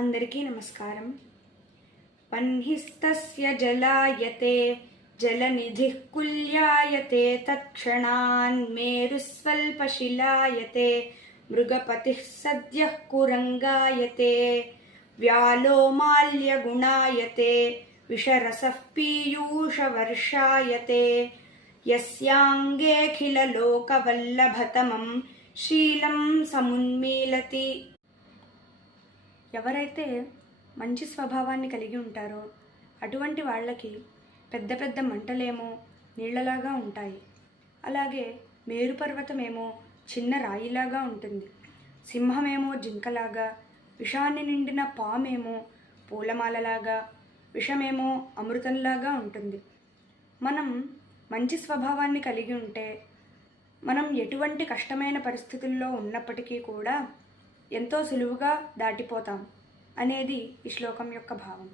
అందరికీ నమస్కారం వన్హిస్తస్య జలాయతే జలనిధిః కుల్యాయతే తత్క్షణాన్ మేరుస్వల్పశిలాయతే మృగపతిः సద్యः కురంగాయతే వ్యాలోమాల్యగుణాయతే విషరసः పీయూషవర్షాయతే యస్యాంగేఖిలలోకవల్లభతమం శీలం సమున్మీలతి ఎవరైతే మంచి స్వభావాన్ని కలిగి ఉంటారో అటువంటి వాళ్ళకి పెద్ద పెద్ద మంటలేమో నీళ్ళలాగా ఉంటాయి. అలాగే మేరు పర్వతమేమో చిన్న రాయిలాగా ఉంటుంది. సింహమేమో జింకలాగా విషాన్ని నిండిన పామేమో పూలమాలలాగా విషమేమో అమృతంలాగా ఉంటుంది. మనం మంచి స్వభావాన్ని కలిగి ఉంటే మనం ఎటువంటి కష్టమైన పరిస్థితుల్లో ఉన్నప్పటికీ కూడా ఎంతో సులువుగా దాటిపోతాం అనేది ఈ శ్లోకం యొక్క భావం.